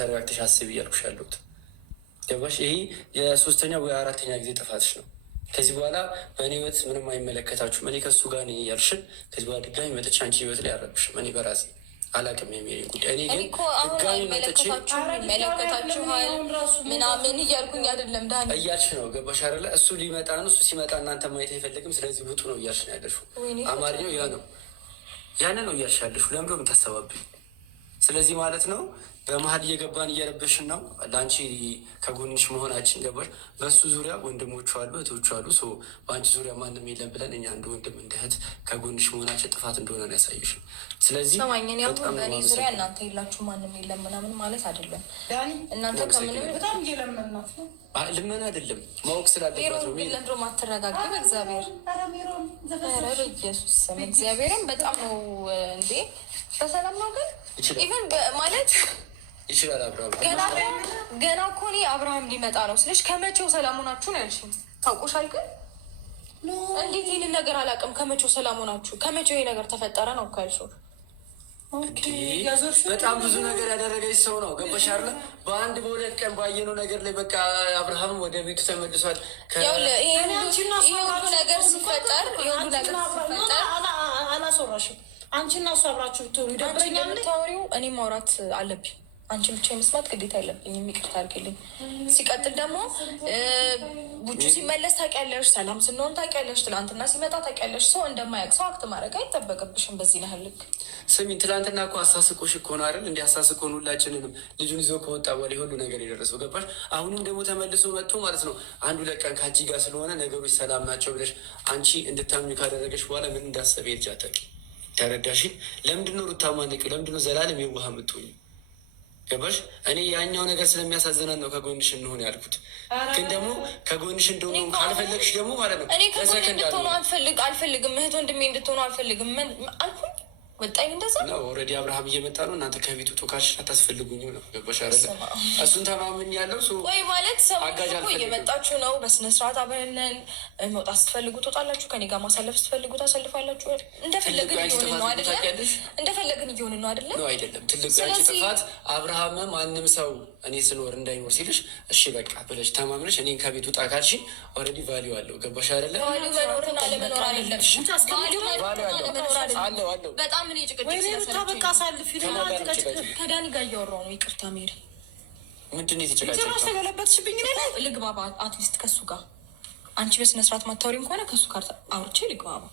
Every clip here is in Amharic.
ተረጋግተሽ አስቢ እያልኩሽ ያለሁት ገባሽ? ይሄ የሶስተኛ ወይ አራተኛ ጊዜ ጥፋትሽ ነው። ከዚህ በኋላ በእኔ ህይወት ምንም አይመለከታችሁም። እኔ ከሱ ጋር ነኝ እያልሽን ከዚህ በኋላ ድጋሚ መጥቼ አንቺ ህይወት ላይ አረብሽም። እኔ በራሴ አላቅም የሚሄ ጉዳይ። እኔ ግን ድጋሚ መጥቼ ይመለከታችኋል ምናምን እያልኩኝ አይደለም ዳኒ እያልሽ ነው ገባሽ አይደለ? እሱ ሊመጣ ነው። እሱ ሲመጣ እናንተ ማየት አይፈልግም። ስለዚህ ውጡ ነው እያልሽ ነው ያለሽው። አማርኛው ያ ነው። ያንን ነው እያልሽ ያለሽው። ለምንድን ነው የምታስተባብኝ? ስለዚህ ማለት ነው በመሀል እየገባን እየረበሽን ነው። ለአንቺ ከጎንሽ መሆናችን ገባሽ? በእሱ ዙሪያ ወንድሞቹ አሉ፣ እህቶቹ አሉ። በአንቺ ዙሪያ ማንም የለም ብለን እኛ እንደ ወንድም እንደ እህት ከጎንሽ መሆናችን ጥፋት እንደሆነ ነው ያሳየሽ። ስለዚህ ሰማኝን ያሁ በእኔ ዙሪያ እናንተ የላችሁ ማንም የለም ምናምን ማለት አይደለም። እናንተ ከምንም በጣም እየለመናት ነው። ልመና አይደለም ማወቅ ስላለባት ነው። ለምድሮ ማትረጋገ እግዚአብሔር በኢየሱስ ስም እግዚአብሔርን በጣም ነው እንዴ በሰላም ነው ግን ኢቨን ማለት ይችላል። አብርሃም ገና እኮ እኔ አብርሃም ሊመጣ ነው ስለሽ ከመቼው ሰላሙናችሁ ነው ያልሽኝ? ታውቆሻል። ግን እንዴት ይህንን ነገር አላውቅም። ከመቼው ሰላሙናችሁ ከመቼው ይሄ ነገር ተፈጠረ ነው እኮ ያልሽው። በጣም ብዙ ነገር ያደረገች ሰው ነው ገባሽ አይደለ? በአንድ በሁለት ቀን ባየነው ነገር ላይ በቃ አብርሃም ወደ ቤቱ ተመልሷል። ይሄ ሁሉ ነገር ሲፈጠር አላስወራሽም። አንቺና እሱ አብራችሁ ብትሆኑ ይደብረኛል። የምታወሪው እኔ ማውራት አለብኝ። አንቺ ብቻ የመስማት ግዴታ የለብኝም። ይቅርታ አድርጊልኝ። ሲቀጥል ደግሞ ቡቹ ሲመለስ ታውቂያለሽ፣ ሰላም ስንሆን ታውቂያለሽ፣ ትላንትና ሲመጣ ታውቂያለሽ። ሰው እንደማያውቅ ሰው አክት ማድረግ አይጠበቅብሽም። በዚህ ያህል ልክ ስሚኝ፣ ትላንትና እኮ አሳስቆሽ እኮ ነው አይደል? እንዲህ አሳስቆን ሁላችንንም ልጁን ይዞ ከወጣ በኋላ ሁሉ ነገር የደረሰው ገባሽ? አሁንም ደግሞ ተመልሶ መጥቶ ማለት ነው አንዱ ለቀን ከአንቺ ጋር ስለሆነ ነገሮች ሰላም ናቸው ብለሽ አንቺ እንድታምኙ ካደረገሽ በኋላ ምን እንዳሰበ ልጅ አታውቂ። ተረዳሽኝ? ለምንድነው ሩታ ማነቂው? ለምንድነው ዘላለም የዋህ የምትሆኝ? ገባሽ? እኔ ያኛው ነገር ስለሚያሳዝናን ነው ከጎንሽ እንሆን ያልኩት። ግን ደግሞ ከጎንሽ እንደሆነ ካልፈለግሽ ደግሞ ማለት ነው እኔ ከጎን እንድትሆኑ አልፈልግም። እህት ወንድሜ እንድትሆኑ አልፈልግም አልኩኝ። ወጣኝ እንደዛ ነው። ኦልሬዲ አብርሃም እየመጣ ነው። እናንተ ከቤቱ ቶካሽ አታስፈልጉኝ ነው ገባሽ አይደለ? እሱን ተማምን ያለው ወይ ማለት ሰው እየመጣችሁ ነው። በስነስርዓት አብረን መውጣት ስትፈልጉ ትወጣላችሁ። ከኔ ጋር ማሳለፍ ስትፈልጉ ታሳልፋላችሁ። እንደፈለግን እየሆንን ነው አይደለ? እንደፈለግን እየሆንን ነው አይደለ? ነው አይደለም። ትልቅ ያንቺ ጥፋት አብርሃም ማንም ሰው እኔ ስኖር እንዳይኖር ሲልሽ እሺ በቃ ብለሽ ተማምነሽ እኔን ከቤቱ ውጣ ካልሽኝ ኦልሬዲ ቫሊዩ አለው ገባሽ አይደለ? ቫሊዩ መኖርና ለመኖር አይደለም። አለው በጣም ምን በቃ ሳልፍ ከዳኒ ጋር እያወራሁ ነው። ይቅርታ ሜሪ፣ ምንድን ነው የተጨቃጨቀው? ልግባባ አትሊስት ከሱ ጋር አንቺ በስነ ስርዓት ማታወሪም ከሆነ ከሱ ጋር አውርቼ ልግባባ።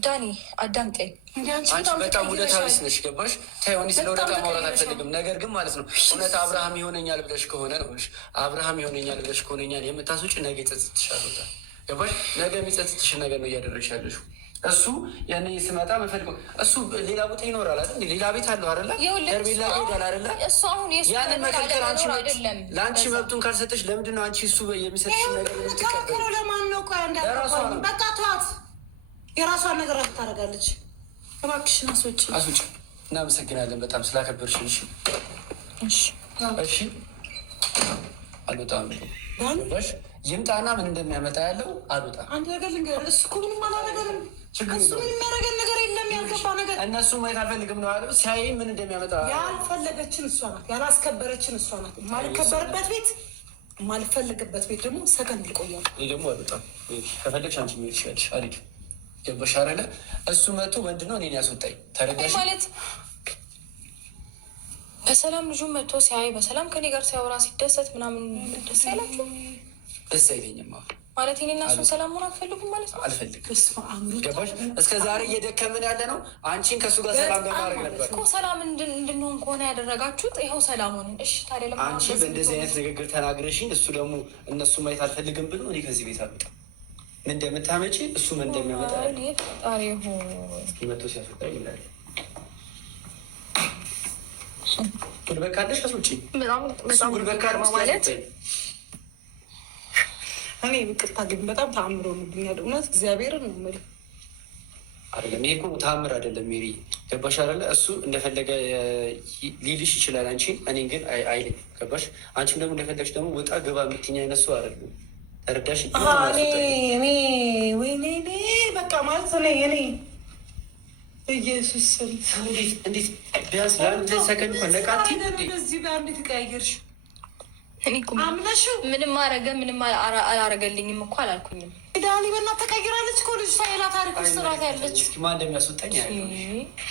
ዳኒ አዳምጠኝ። አንቺ በጣም ውለታ ቢስ ነሽ ገባሽ? ታይሆኒ ስለ ውለታ ማውራት አልፈልግም። ነገር ግን ማለት ነው እውነት አብርሃም ይሆነኛል ብለሽ ከሆነ ነው አብርሃም ይሆነኛል ብለሽ ከሆነ እኛን የምታስወጪ ነገ ይጸጽትሻል። ገባሽ? ነገ የሚጸጽትሽን ነገር ነው እያደረግሽ ያለሽው። እሱ ያኔ ስመጣ መፈልገው እሱ ሌላ ቦታ ይኖራል አይደል? ሌላ ቤት አለው አይደለ? ደርቤላ ይሄዳል አይደለ? ያንን መከልከል አንቺ ለአንቺ መብቱን ካልሰጠሽ ለምንድን ነው አንቺ እሱ የሚሰጥሽ ነገር የምትቀበለው? ለማን ነው? ቆይ አንዳንድ በቃ ተዋት። የራሷን ነገር ታደርጋለች። እባክሽን አስወጪ። እናመሰግናለን በጣም ስላከበርሽን። እሺ አልወጣም ባሽ ይምጣና ምን እንደሚያመጣ ያለው አልወጣም። አንድ ነገር ልንገርህ፣ እሱ እኮ ምንም አላደረገንም። እሱ ምንም የሚያደርገን ነገር የለም። ያልገባ ነገር እነሱ ማየት አልፈልግም ነው ያለው። ሲያይ ምን እንደሚያመጣ ያልፈለገችን እሷ ናት፣ ያላስከበረችን እሷ ናት። የማልከበርበት ቤት የማልፈልግበት ቤት ደግሞ ሰከንድ ልቆያል። እኔ ደግሞ አልወጣም። ከፈለግሽ አንቺ ሚሄድ ይችላለሽ። አሪፍ ገባሽ አይደለ? እሱ መጥቶ ምንድን ነው እኔን ያስወጣኝ? ተረዳሽ ማለት በሰላም ልጁ መጥቶ ሲያይ በሰላም ከኔ ጋር ሲያወራ ሲደሰት ምናምን ደስ አይላችሁ? ደስ አይለኝም ማለት እኔ እና እሱን ሰላም ሆነ አትፈልጉም ማለት ነው? አልፈልግም። ገባሽ? እስከ ዛሬ እየደከምን ያለ ነው አንቺን ከእሱ ጋር ሰላም በማድረግ ነበር እኮ። ሰላም እንድንሆን ከሆነ ያደረጋችሁት ይኸው ሰላም ሆንን። እሺ ታዲያ ለምን አንቺ በእንደዚህ አይነት ንግግር ተናግረሽኝ እሱ ደግሞ እነሱ ማየት አልፈልግም ብሎ እኔ ከዚህ ቤት አልወጣም። ምን እንደምታመጪ እሱ ምን እንደሚያመጣ መቶ ሲያስወጣኝ ይላል። ጉልበት ካለሽ ከሱጪ ጉልበት ካለ ማለት እኔ ይቅርታ ግን በጣም ተአምሮ ምብኛል። እውነት እግዚአብሔርን ነው የምልህ። አይደለም ይሄ እኮ ተአምር አይደለም ሜሪ፣ ገባሽ አይደለ? እሱ እንደፈለገ ሊልሽ ይችላል አንቺን፣ እኔን ግን አይልም። ገባሽ? አንቺም ደግሞ እንደፈለግሽ ደግሞ ወጣ ገባ የምትይኝ አይነት ሰው አይደለም። ተረዳሽ? እኔ ወይኔ በቃ ማለት እኔ ኢየሱስ እንዴት ቢያንስ ለአንድ ሰከንድ ነቃቲ በዚህ በአንድ ተቀያየርሽ። እኔ እኮ ምንም አረገ ምንም አላረገልኝም እኮ አላልኩኝም። ዳኒ በእናትህ ተቀይራለች እኮ ልጅቷ። ሌላ ታሪክ ውስጥ ናት ያለች። ማን እንደሚያስወጣኝ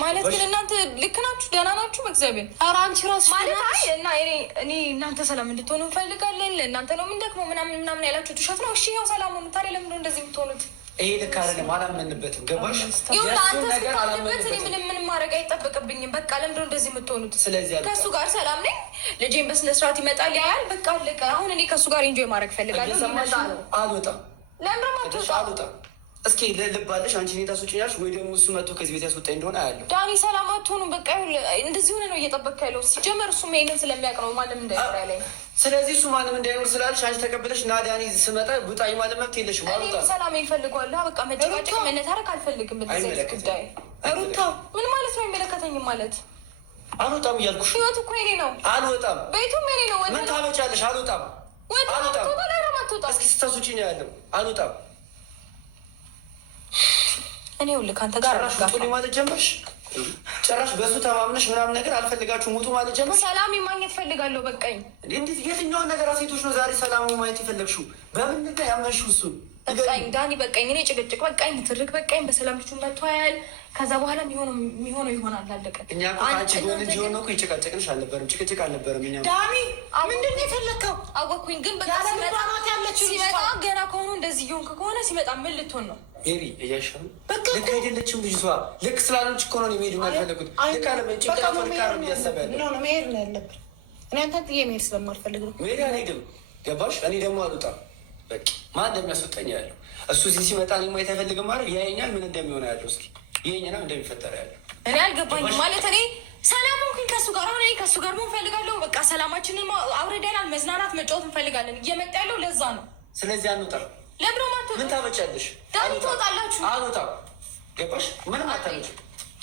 ማለት ግን እናንተ ልክ ናችሁ፣ ደህና ናችሁ በእግዚአብሔር። ኧረ አንቺ እራስሽ ማለት እና እኔ እናንተ ሰላም እንድትሆኑ እንፈልጋለን። ለእናንተ ነው የምንደክመው ምናምን ያላችሁት ውሸት ነው። እሺ ይኸው ሰላም ሆኑ። ታዲያ ለምንድን ነው እንደዚህ የምትሆኑት? ይሄ ልክ አይደለም። አላመንበትም። ገባሽ? ይሁን አንተ ስታለበት እኔ ምንም ማድረግ አይጠበቅብኝም። በቃ ለምንድን ነው እንደዚህ የምትሆኑት? ስለዚህ ከእሱ ጋር ሰላም ነኝ። ልጄን በስነ ስርዓት ይመጣል ያያል። በቃ አለቀ። አሁን እኔ ከእሱ ጋር ኢንጆይ ማድረግ ፈልጋለሁ። አልወጣም። ለምንድን ነው የማትወጣው? አልወጣም። እስኪ ልባለሽ አንቺ እኔ ታስወጪኛለሽ ወይ ደግሞ እሱ መጥቶ ከዚህ ቤት ያስወጣኝ እንደሆነ አያለሁ። ዳኒ ሰላም አትሆኑም። በቃ እንደዚህ ሆነ ነው እየጠበቅክ ያለው። ሲጀመር እሱም ይሄንን ስለሚያውቅ ነው ማንም እንዳይኖር ያለኝ። ስለዚህ እሱ ማንም እንዳይኖር ስላለሽ አንቺ ተቀብለሽ ና ዳኒ ስመጣ ውጣኝ ማለት መብት የለሽም። እኔ ሰላም ይፈልጓለሁ። በቃ መጨቃጨቅ መነታረክ አልፈልግም። በዚህ ጉዳይ ሩታ ምን ማለት ነው? አይመለከተኝም ማለት አልወጣም እያልኩሽ። ህይወቱ እኮ የኔ ነው። አልወጣም። ቤቱም የኔ ነው። ምን ታመጫለሽ? አልወጣም። እስኪ ስታስወጪኝ ነው ያለው። አልወጣም። እኔ ይኸውልህ ከአንተ ጋር ውጡ ማለት ጀመርሽ። ጭራሽ በሱ ተማምነሽ ምናምን ነገር አልፈልጋችሁም ውጡ ማለት ጀመርሽ። ሰላም ማግኘት ፈልጋለሁ። በቃኝ። እንዴት የትኛውን ነገር ሴቶች ነው ዛሬ ሰላም ማየት የፈለግሽው? በምን ነገር ያመንሽው እሱን? በቃኝ ዳኒ በቃኝ። እኔ ጭቅጭቅ በቃኝ፣ ንትርክ በቃኝ። በሰላም ልጁ መጥቷል። ከዛ በኋላ የሚሆነው ይሆናል። አለቀ። እኛ አንቺ ጎን እንዲሆን ነው እኮ የጨቃጨቅንሽ አልነበረም፣ ጭቅጭቅ አልነበረም። እኛ ዳኒ ምንድን ነው የፈለግከው? አወኩኝ ግን በቃ ሲመጣ ገና ከሆኑ እንደዚህ እየሆንክ ከሆነ ሲመጣ ምን ልትሆን ነው? ቤቢ እያሻሉ ልክ አይደለችም ልጅቷ። ልክ ስላለች እኮ ነው መሄድ አልፈለጉት። ልክ አለ ጭንቅላቷ ልክ አለ እያሰበ ያለ መሄድ ነው ያለብን። እኔ አንተን ጥዬ መሄድ ስለማልፈልግ ነው። መሄድ አልሄድም። ገባሽ? እኔ ደግሞ አልወጣም። በቃ ማን እንደሚያስወጣኝ ያለው እሱ እዚህ ሲመጣ እኔ ማየት አይፈልግም ማለት ያየኛል። ምን እንደሚሆነ ያለው እስኪ ይሄኛና እንደሚፈጠር ያለው እኔ አልገባኝም። ማለት እኔ ሰላም ሆንኩኝ ከእሱ ጋር አሁን እኔ ከእሱ ጋር መሆን እፈልጋለሁ። በቃ ሰላማችንን አውርደናል። መዝናናት መጫወት እንፈልጋለን። እየመጣ ያለው ለዛ ነው። ስለዚህ አንወጣም። ለብሮ ማቶ ምን ታመጫለሽ? ዳኒ ትወጣላችሁ። አልወጣም። ገባሽ? ምንም አታመጭ።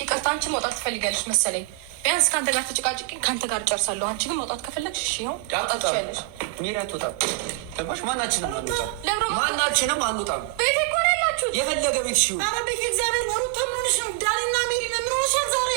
ይቅርታ አንቺ መውጣት ትፈልጋለሽ መሰለኝ። ቢያንስ ከአንተ ጋር ተጨቃጭቂ ከአንተ ጋር ጨርሳለሁ። አንቺ ግን መውጣት ከፈለግሽ እሺ ይኸው መውጣት ትችያለሽ። ሜሪ አትወጣም። ገባሽ? ማናችንም አንወጣም። ማናችንም አንወጣም። ቤት እኮ ነው ያላችሁት። የፈለገ ቤት ሺ ቤት እግዚአብሔር ሩታ ምን ሆነሽ ነው? ዳኒና ሜሪ ምን ሆነሻል ዛሬ?